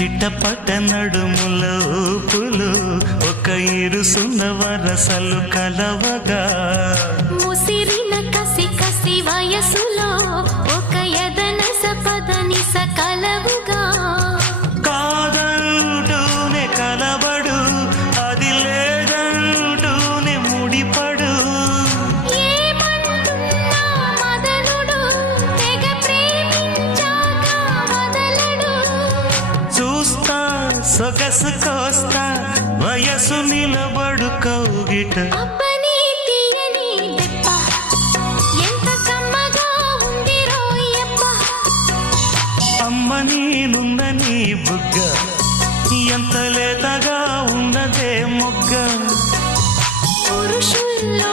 చిట్టపట్ట నడుముల ఊపులు ఒక ఇరుసున్న వరసలు కలవగా ముసిరిన కసి కసి వయసులో ఒక యదనస పదనిస కలవుగా కాదంటూనే కలబడు అది లేదంటూనే ముడిపడు ఏమంటున్నా మదనుడు తెగ ప్రేమించాక వదలడు చూస్తా సొగసు కోస్తా వయసు నిలబడు కౌగిట అబ్బని తీయని దెబ్బ ఎంత కమ్మగా ఉంది రోయప్ప అమ్మ నేనున్న నీ బుగ్గ ఎంత లేతగా ఉన్నదే మొగ్గ పురుషుల్లో